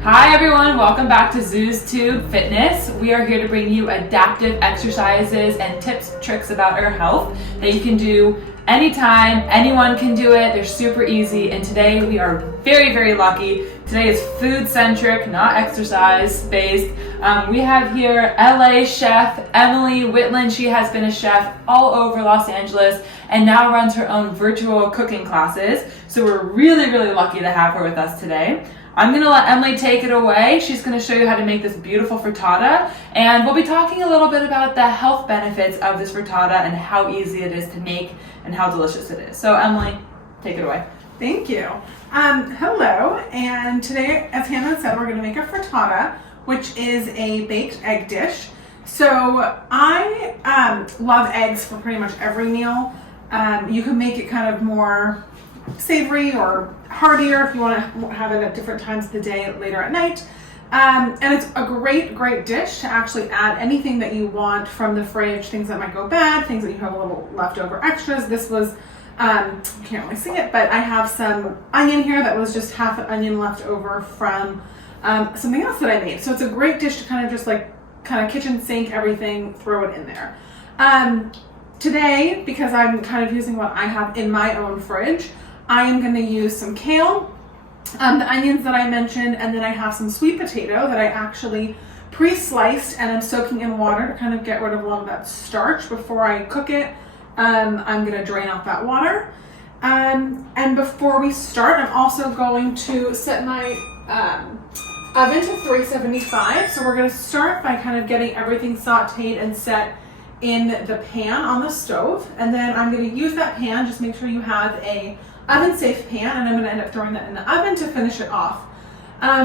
Hi everyone, welcome back to ZOOZ Fitness. We are here to bring you adaptive exercises and tips, tricks about our health that you can do anytime. Anyone can do it. They're super easy. And today we are very, very lucky. Today is food-centric, not exercise-based. We have here LA chef Emily Wittlin. She has been a chef all over Los Angeles and now runs her own virtual cooking classes. So we're really, really lucky to have her with us today. I'm going to let Emily take it away. She's going to show you how to make this beautiful frittata, and we'll be talking a little bit about the health benefits of this frittata and how easy it is to make and how delicious it is. So Emily, take it away. Thank you. Hello, and today, as Hannah said, we're going to make a frittata, which is a baked egg dish. So I love eggs for pretty much every meal. You can make it kind of more savory or heartier if you want to have it at different times of the day, later at night. And it's a great dish to actually add anything that you want from the fridge, things that might go bad, things that you have a little leftover extras. This was, you can't really see it, but I have some onion here that was just half an onion left over from something else that I made. So it's a great dish to kind of just like kitchen sink everything, throw it in there. Today, because I'm kind of using what I have in my own fridge, I am going to use some kale, the onions that I mentioned, and then I have some sweet potato that I actually pre-sliced and I'm soaking in water to kind of get rid of a lot of that starch before I cook it. I'm going to drain off that water. And before we start, I'm also going to set my oven to 375. So we're going to start by kind of getting everything sauteed and set in the pan on the stove. And then I'm going to use that pan, just make sure you have a oven-safe pan, and I'm going to end up throwing that in the oven to finish it off.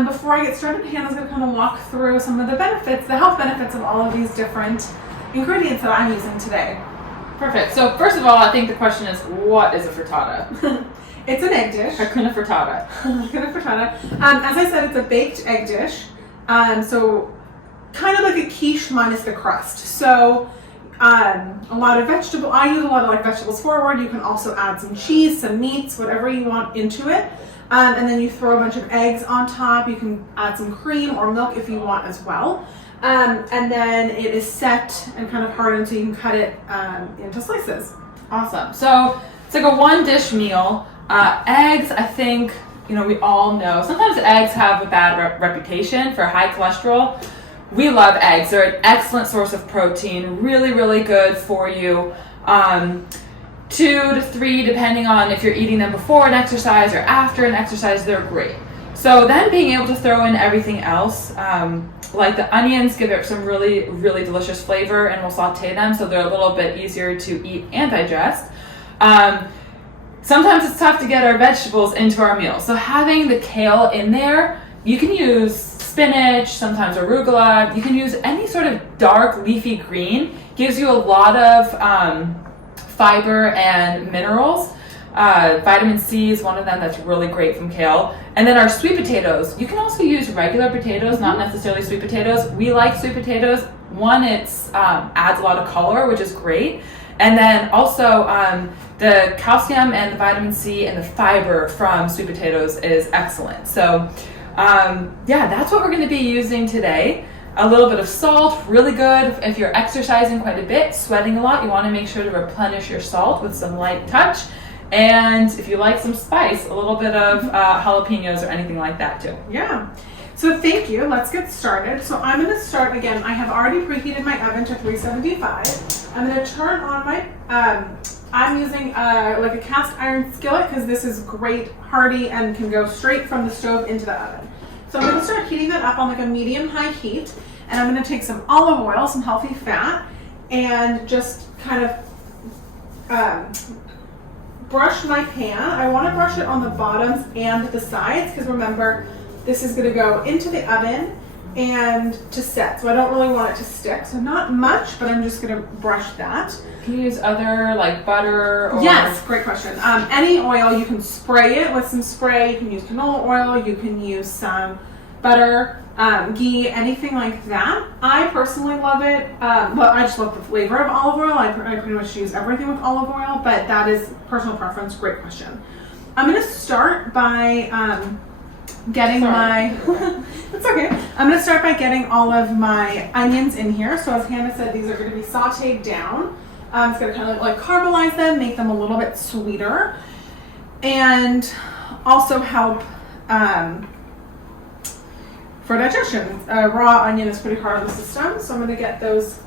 Before I get started, Hannah's going to kind of walk through some of the benefits, the health benefits of all of these different ingredients that I'm using today. Perfect. So first of all, I think the question is, what is a frittata? It's an egg dish. Hakuna frittata. Hakuna frittata. As I said, it's a baked egg dish. So kind of like a quiche minus the crust. So a lot of I use a lot of like vegetables forward. You can also add some cheese, some meats, whatever you want into it. And then you throw a bunch of eggs on top. You can add some cream or milk if you want as well. And then it is set and kind of hardened so you can cut it into slices. Awesome. So it's like a one dish meal. Eggs, I think, we all know. Sometimes eggs have a bad reputation for high cholesterol. We love eggs. They're an excellent source of protein, really, really good for you. 2 to 3, depending on if you're eating them before an exercise or after an exercise, they're great. So then being able to throw in everything else, like the onions give it some really, really delicious flavor, and we'll saute them so they're a little bit easier to eat and digest. Sometimes it's tough to get our vegetables into our meals. So having the kale in there, you can use spinach, sometimes arugula. You can use any sort of dark leafy green. Gives you a lot of fiber and minerals. Vitamin C is one of them that's really great from kale. And then our sweet potatoes. You can also use regular potatoes, not necessarily sweet potatoes. We like sweet potatoes. One, it's adds a lot of color, which is great. And then also the calcium and the vitamin C and the fiber from sweet potatoes is excellent. So that's what we're going to be using today. A little bit of salt, really good if you're exercising quite a bit, sweating a lot. You want to make sure to replenish your salt with some light touch. And if you like some spice, a little bit of jalapenos or anything like that too. Yeah. So thank you. Let's get started. So I'm going to start again. I have already preheated my oven to 375. I'm going to turn on my, I'm using like a cast iron skillet because this is great, hearty, and can go straight from the stove into the oven. So I'm going to start heating that up on like a medium-high heat, and I'm going to take some olive oil, some healthy fat, and just kind of brush my pan. I want to brush it on the bottoms and the sides because remember, this is going to go into the oven and to set. So I don't really want it to stick. So not much, but I'm just gonna brush that. Can you use other like butter or? Yes, great question. Any oil, you can spray it with some spray. You can use canola oil. You can use some butter, ghee, anything like that. I personally love it. Well, I just love the flavor of olive oil. I pretty much use everything with olive oil, but that is personal preference. Great question. I'm gonna start by getting my, it's okay. I'm gonna start by getting all of my onions in here. So as Hannah said, these are gonna be sauteed down. It's gonna kind of like caramelize them, make them a little bit sweeter, and also help for digestion. Raw onion is pretty hard on the system, so I'm gonna get those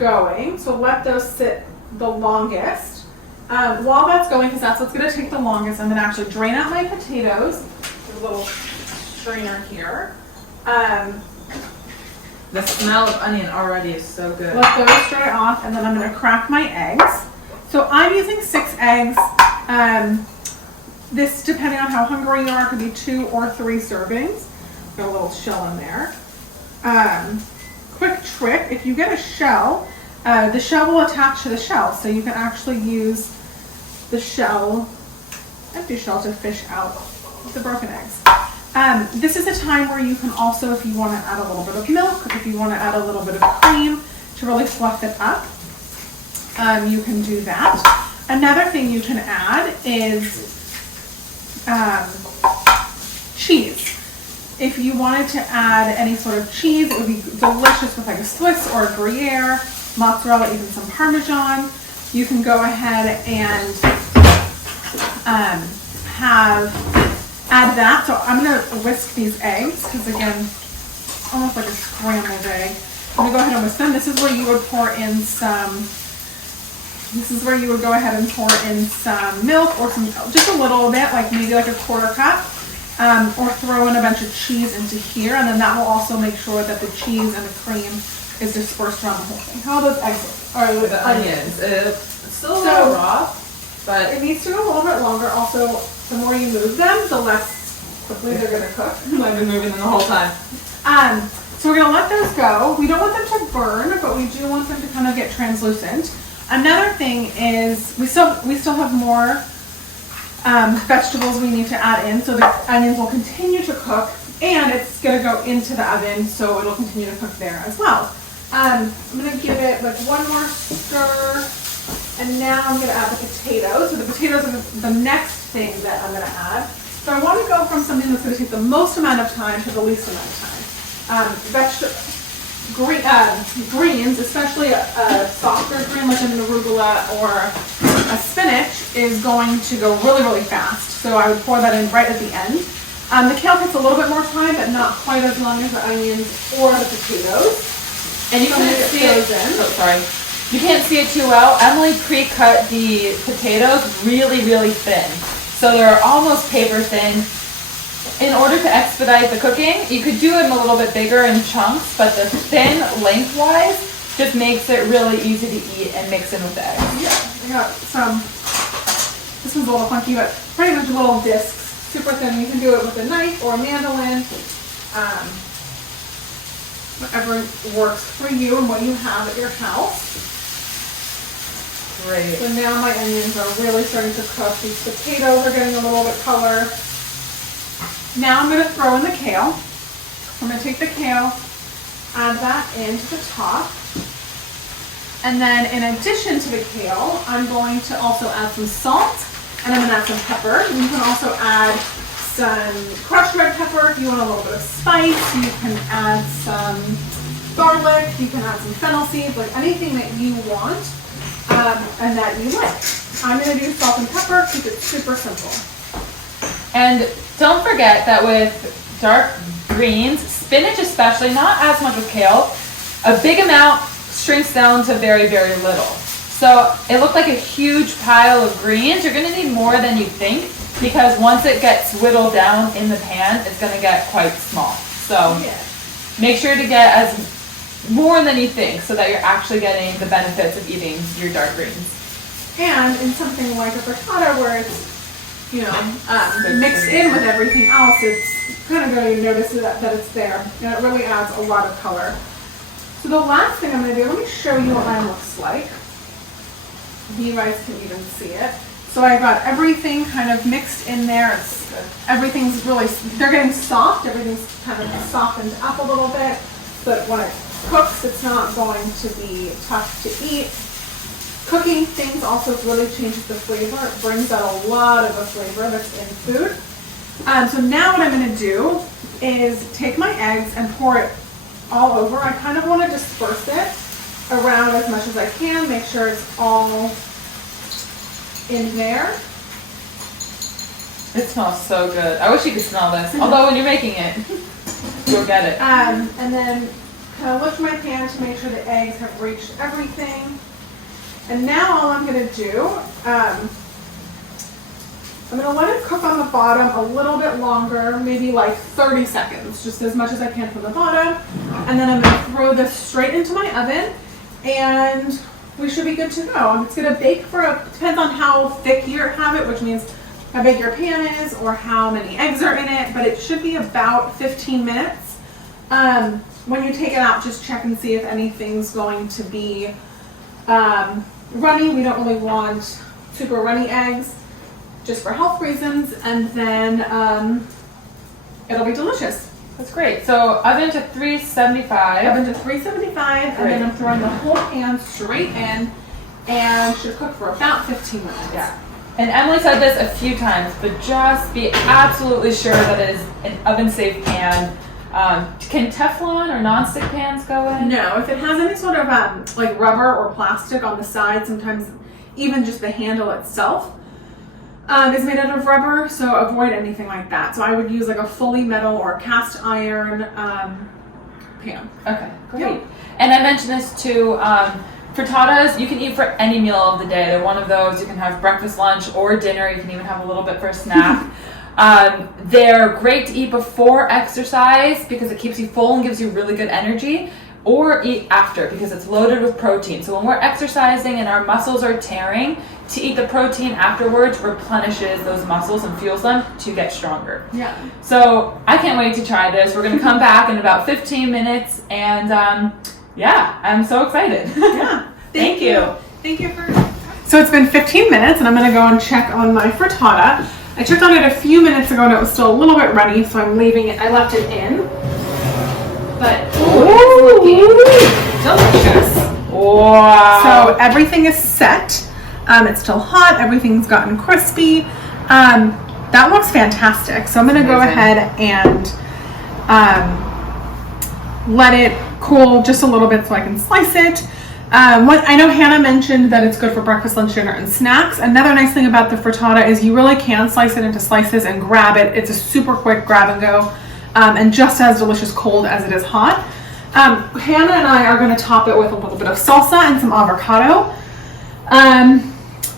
going. So let those sit the longest. While that's going, because that's what's gonna take the longest, I'm gonna actually drain out my potatoes. A little strainer here. The smell of onion already is so good. Let those dry off, and then I'm going to crack my eggs. So I'm using 6 eggs. This, depending on how hungry you are, could be 2 or 3 servings. Got a little shell in there. Quick trick: if you get a shell, the shell will attach to the shell, so you can actually use the shell, empty shell, to fish out the broken eggs. This is a time where you can also, if you want to add a little bit of milk, if you want to add a little bit of cream to really fluff it up, you can do that. Another thing you can add is cheese. If you wanted to add any sort of cheese, it would be delicious with like a Swiss or a Gruyere, mozzarella, even some Parmesan. You can go ahead and add that. So I'm going to whisk these eggs because, again, almost like a scrambled egg. I'm going to go ahead and whisk them. This is where you would pour in some, go ahead and pour in some milk or some, just a little bit, like maybe like a 1/4 cup, or throw in a bunch of cheese into here, and then that will also make sure that the cheese and the cream is dispersed around the whole thing. How are those eggs? Or the onions? It's still a little raw, but it needs to go a little bit longer. Also, the more you move them, the less quickly they're going to cook. I've been moving them the whole time. So we're going to let those go. We don't want them to burn, but we do want them to kind of get translucent. Another thing is we still have more vegetables we need to add in, so the onions will continue to cook, and it's going to go into the oven, so it'll continue to cook there as well. I'm going to give it like one more stir, and now I'm going to add the potatoes. So the potatoes are the next thing that I'm going to add. So I want to go from something that's going to take the most amount of time to the least amount of time. Greens, especially a softer green like an arugula or a spinach, is going to go really, really fast. So I would pour that in right at the end. The kale takes a little bit more time, but not quite as long as the onions or the potatoes. And you can't see it. Oh, sorry. You can't see it too well. Emily pre-cut the potatoes really, really thin. So they're almost paper thin. In order to expedite the cooking, you could do it a little bit bigger in chunks, but the thin lengthwise just makes it really easy to eat and mix in with the eggs. Yeah, I got some, this one's a little funky, but pretty much little discs, super thin. You can do it with a knife or a mandolin, whatever works for you and what you have at your house. Great. So now my onions are really starting to cook. These potatoes are getting a little bit color. Now I'm going to throw in the kale. I'm going to take the kale, add that into the top. And then in addition to the kale, I'm going to also add some salt, and I'm going to add some pepper. You can also add some crushed red pepper if you want a little bit of spice. You can add some garlic. You can add some fennel seeds, like anything that you want and that you like. I'm going to do salt and pepper, keep it super simple. And don't forget that with dark greens, spinach especially, not as much with kale, a big amount shrinks down to very, very little. So it looked like a huge pile of greens. You're going to need more than you think, because once it gets whittled down in the pan, it's going to get quite small. So make sure to get as more than you think, so that you're actually getting the benefits of eating your dark greens. And in something like a frittata, where it's mixed in with everything else, it's kind of going to notice that it's there. And it really adds a lot of color. So the last thing I'm going to do, let me show you what mine looks like. You guys can even see it. So I've got everything kind of mixed in there. Everything's really, they're getting soft. Everything's kind of softened up a little bit. But when it cooks, it's not going to be tough to eat. Cooking things also really changes the flavor. It brings out a lot of the flavor that's in food. So now what I'm going to do is take my eggs and pour it all over. I kind of want to disperse it around as much as I can. Make sure it's all in there. It smells so good. I wish you could smell this. Although when you're making it, you'll get it. And then kind of lift my pan to make sure the eggs have reached everything. And now all I'm going to do, I'm going to let it cook on the bottom a little bit longer, maybe like 30 seconds, just as much as I can from the bottom. And then I'm going to throw this straight into my oven, and we should be good to go. It's going to bake for, depends on how thick you have it, which means how big your pan is or how many eggs are in it, but it should be about 15 minutes. When you take it out, just check and see if anything's going to be runny. We don't really want super runny eggs, just for health reasons, and then it'll be delicious. That's great. So oven to 375. Oven to 375, and then I'm throwing the whole pan straight in, and should cook for about 15 minutes. Yeah. And Emily said this a few times, but just be absolutely sure that it is an oven-safe pan. Can Teflon or non-stick pans go in? No, if it has any sort of like rubber or plastic on the side, sometimes even just the handle itself is made out of rubber, so avoid anything like that. So I would use like a fully metal or cast iron pan. Okay, great. Yep. And I mentioned this too, frittatas you can eat for any meal of the day. They're one of those you can have breakfast, lunch, or dinner. You can even have a little bit for a snack. They're great to eat before exercise because it keeps you full and gives you really good energy, or eat after because it's loaded with protein. So when we're exercising and our muscles are tearing, to eat the protein afterwards replenishes those muscles and fuels them to get stronger. Yeah. So I can't wait to try this. We're going to come back in about 15 minutes, and yeah, I'm so excited. Yeah. Thank you. Thank you for. So it's been 15 minutes, and I'm going to go and check on my frittata. I checked on it a few minutes ago and it was still a little bit runny, so I'm leaving it. I left it in. But ooh, it's looking delicious. Wow. So everything is set. It's still hot. Everything's gotten crispy. That looks fantastic. So I'm going to go ahead and let it cool just a little bit so I can slice it. I know Hannah mentioned that it's good for breakfast, lunch, dinner, and snacks. Another nice thing about the frittata is you really can slice it into slices and grab it. It's a super quick grab and go, and just as delicious cold as it is hot. Hannah and I are going to top it with a little bit of salsa and some avocado.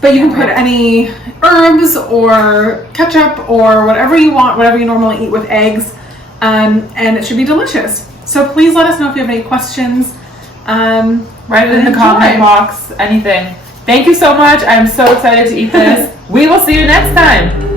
But you can put any herbs or ketchup or whatever you want, whatever you normally eat with eggs, and it should be delicious. So please let us know if you have any questions. Write it in the comment box, anything. Thank you so much. I'm so excited to eat this. We will see you next time.